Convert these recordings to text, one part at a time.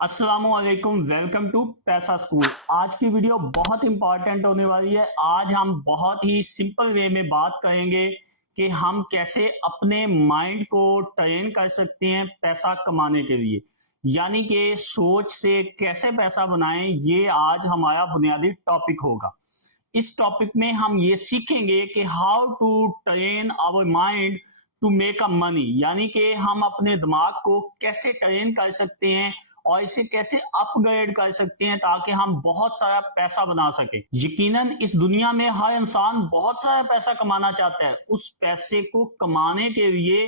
अस्सलामुअलैकुम, welcome to पैसा school. आज की वीडियो बहुत इंपॉर्टेंट होने वाली है। आज हम बहुत ही सिंपल वे में बात करेंगे कि हम कैसे अपने माइंड को ट्रेन कर सकते हैं पैसा कमाने के लिए, यानी कि सोच से कैसे पैसा बनाएं। ये आज हमारा बुनियादी टॉपिक होगा। इस टॉपिक में हम ये सीखेंगे कि how to train our mind to make a money, यानी कि हम अपने दिमाग को कैसे ट्रेन कर सकते हैं और इसे कैसे अपग्रेड कर सकते हैं ताकि हम बहुत सारा पैसा बना सके। यकीनन इस दुनिया में हर इंसान बहुत सारा पैसा कमाना चाहता है। उस पैसे को कमाने के लिए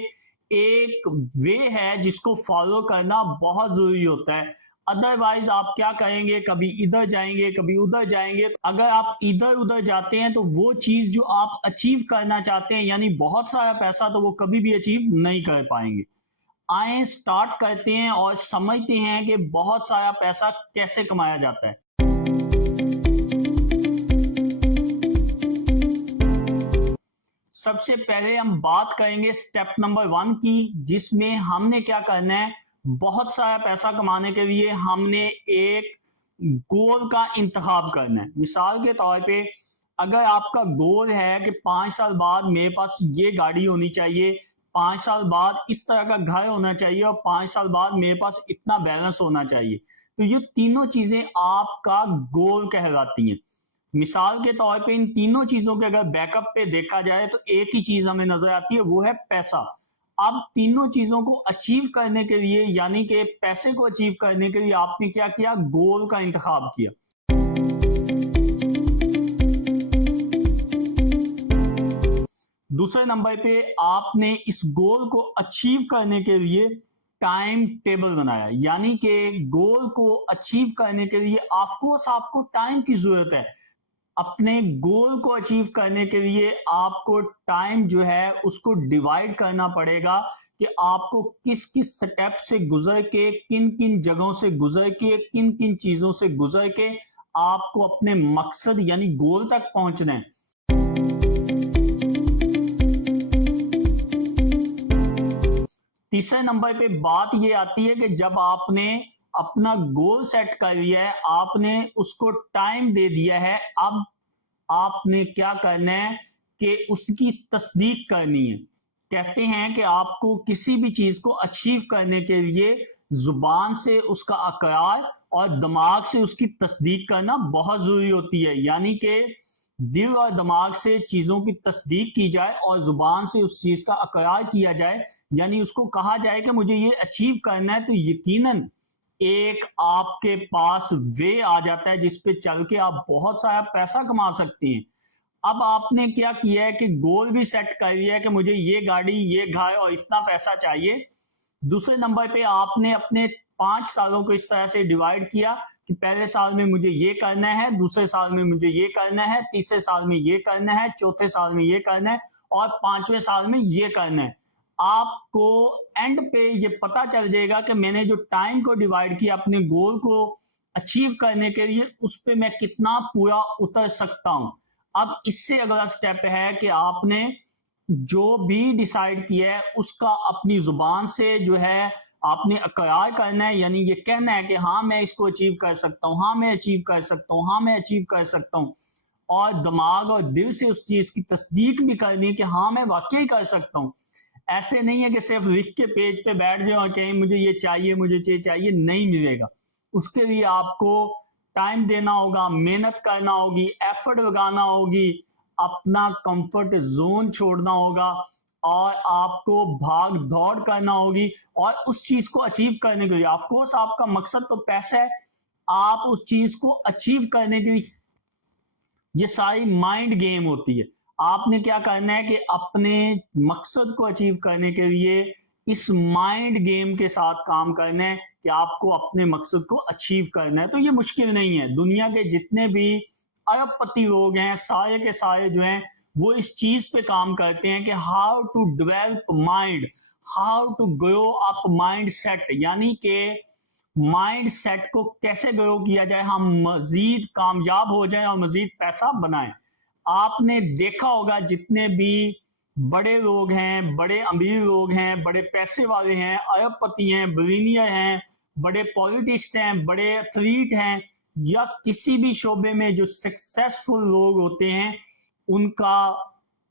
एक वे है जिसको फॉलो करना बहुत जरूरी होता है। अदरवाइज आप क्या करेंगे, कभी इधर जाएंगे कभी उधर जाएंगे। अगर आप इधर उधर जाते हैं तो वो चीज जो आप अचीव करना चाहते हैं, यानी बहुत सारा पैसा, तो वो कभी भी अचीव नहीं कर पाएंगे। आए स्टार्ट करते हैं और समझते हैं कि बहुत सारा पैसा कैसे कमाया जाता है। सबसे पहले हम बात करेंगे स्टेप नंबर 1 की, जिसमें हमने क्या करना है। बहुत सारा पैसा कमाने के लिए हमने एक गोल का इंतखाब करना है। मिसाल के तौर पे अगर आपका गोल है कि 5 साल बाद मेरे पास ये गाड़ी होनी चाहिए, 5 साल बाद इस तरह का घर होना चाहिए और 5 साल बाद मेरे पास इतना बैलेंस होना चाहिए, तो ये तीनों चीजें आपका गोल कहलाती हैं। मिसाल के तौर पे इन तीनों चीजों के अगर बैकअप पे देखा जाए तो एक ही चीज हमें नजर आती है, वो है पैसा। अब तीनों चीजों को अचीव करने के लिए, यानी कि पैसे को अचीव करने के लिए आपने क्या किया, गोल का इंतखाब किया। दूसरे नंबर पे आपने इस गोल को अचीव करने के लिए टाइम टेबल बनाया, यानी कि गोल को अचीव करने के लिए ऑफकोर्स आपको टाइम की जरूरत है। अपने गोल को अचीव करने के लिए आपको टाइम जो है उसको डिवाइड करना पड़ेगा कि आपको किस किस स्टेप से गुजर के, किन किन जगहों से गुजर के, किन किन चीजों से गुजर के आपको अपने मकसद यानी गोल तक पहुंचना है। तीसरे नंबर पे बात ये आती है कि जब आपने अपना गोल सेट कर लिया है, आपने उसको टाइम दे दिया है, अब आपने क्या करना है कि उसकी तस्दीक करनी है। कहते हैं कि आपको किसी भी चीज को अचीव करने के लिए जुबान से उसका अकरार और दिमाग से उसकी तस्दीक करना बहुत जरूरी होती है, यानी कि दिल और दिमाग से चीजों की तस्दीक की जाए और जुबान से उस चीज का अकरार किया जाए, यानी उसको कहा जाए कि मुझे ये अचीव करना है, तो यकीनन एक आपके पास वे आ जाता है जिस पे चल के आप बहुत सारा पैसा कमा सकते हैं। अब आपने क्या किया है कि गोल भी सेट कर लिया है कि मुझे ये गाड़ी, ये घर और इतना पैसा चाहिए। दूसरे नंबर पे आपने अपने 5 सालों को इस तरह से डिवाइड किया कि पहले साल में मुझे ये करना है, दूसरे साल में मुझे ये करना है, तीसरे साल में ये करना है, चौथे साल में ये करना है और 5वें साल में ये करना है। आपको एंड पे ये पता चल जाएगा कि मैंने जो टाइम को डिवाइड किया अपने गोल को अचीव करने के लिए, उस पे मैं कितना पूरा उतर सकता हूं। अब इससे अगला स्टेप है कि आपने जो भी डिसाइड किया है उसका अपनी जुबान से जो है आपने अकरार करना है, यानी ये कहना है कि हाँ मैं इसको अचीव कर सकता हूँ, हाँ मैं अचीव कर सकता हूँ, हाँ मैं अचीव कर सकता हूँ। और दिमाग और दिल से उस चीज की तस्दीक भी करनी है कि हाँ मैं वाकई कर सकता हूँ। ऐसे नहीं है कि सिर्फ लिख के पेज पे बैठ जाए और कहें मुझे ये चाहिए, मुझे ये चाहिए, नहीं मिलेगा। उसके लिए आपको टाइम देना होगा, मेहनत करना होगी, एफर्ट लगाना होगी, अपना कंफर्ट जोन छोड़ना होगा और आपको भाग दौड़ करना होगी। और उस चीज को अचीव करने के लिए ऑफकोर्स आपका मकसद तो पैसा है, आप उस चीज को अचीव करने के लिए, ये सारी माइंड गेम होती है। आपने क्या करना है कि अपने मकसद को अचीव करने के लिए इस माइंड गेम के साथ काम करना है कि आपको अपने मकसद को अचीव करना है। तो ये मुश्किल नहीं है। दुनिया के जितने भी अरबपति लोग हैं, सारे के सारे जो हैं, वो इस चीज पे काम करते हैं कि how to develop mind, how to grow up mind set, यानी कि माइंड सेट को कैसे ग्रो किया जाए, हम मजीद कामयाब हो जाएं और मजीद पैसा बनाएं। आपने देखा होगा जितने भी बड़े लोग हैं, बड़े अमीर लोग हैं, बड़े पैसे वाले हैं, अरबपति हैं, बिलियनियर हैं, बड़े पॉलिटिक्स हैं, बड़े एथलीट हैं, या किसी भी शोबे में जो सक्सेसफुल लोग होते हैं, उनका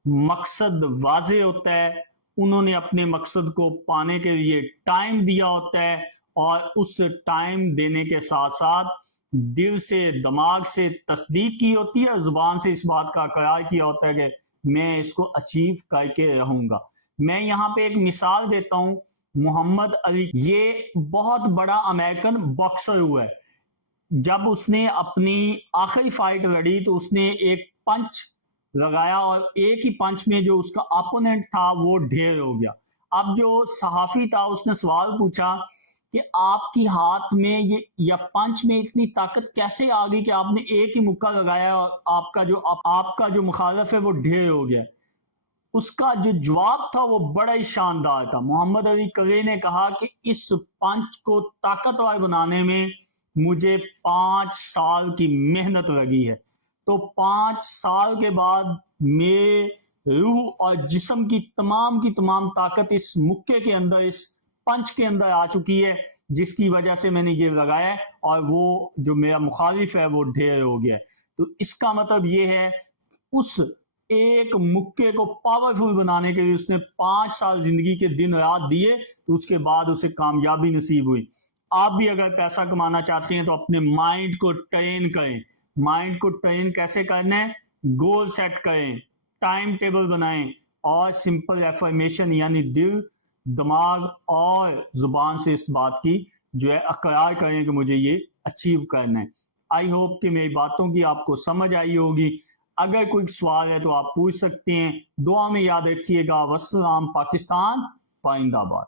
मकसद वाज़ेह होता है। उन्होंने अपने मकसद को पाने के लिए टाइम दिया होता है, और उस टाइम देने के साथ साथ दिल से, दिमाग से तस्दीक की होती है, ज़ुबान से इस बात का करार किया होता है कि मैं इसको अचीव करके रहूँगा। मैं यहाँ पे एक मिसाल देता हूँ, मोहम्मद अली, ये बहुत बड़ा अमेरिकन बॉक्सर हुआ है। जब उसने अपनी आखिरी फाइट लड़ी तो उसने एक पंच लगाया, और एक ही पंच में जो उसका अपोनेंट था वो ढेर हो गया। अब जो सहाफी था उसने सवाल पूछा कि आपकी हाथ में ये या पंच में इतनी ताकत कैसे आ गई कि आपने एक ही मुक्का लगाया और आपका जो मुखालिफ है वो ढेर हो गया। उसका जो जवाब था वो बड़ा ही शानदार था। मोहम्मद अली करे ने कहा कि इस पंच को ताकतवर बनाने में मुझे 5 साल की मेहनत लगी है। तो 5 साल के बाद मेरे रूह और जिस्म की तमाम ताकत इस मुक्के के अंदर, इस पंच के अंदर आ चुकी है, जिसकी वजह से मैंने ये लगाया है, और वो जो मेरा मुखालिफ है वो ढेर हो गया है। तो इसका मतलब ये है, उस एक मुक्के को पावरफुल बनाने के लिए उसने 5 साल जिंदगी के दिन रात दिए, तो उसके बाद उसे कामयाबी नसीब हुई। आप भी अगर पैसा कमाना चाहते हैं तो अपने माइंड को ट्रेन करें। माइंड को ट्रेन कैसे करना है? गोल सेट करें, टाइम टेबल बनाएं, और सिंपल एफर्मेशन यानी दिल, दिमाग और जुबान से इस बात की जो है अकरार करें कि मुझे ये अचीव करना है। आई होप कि मेरी बातों की आपको समझ आई होगी। अगर कोई सवाल है तो आप पूछ सकते हैं। दुआ में याद रखिएगा। वस्सलाम। पाकिस्तान पाइंदाबाद।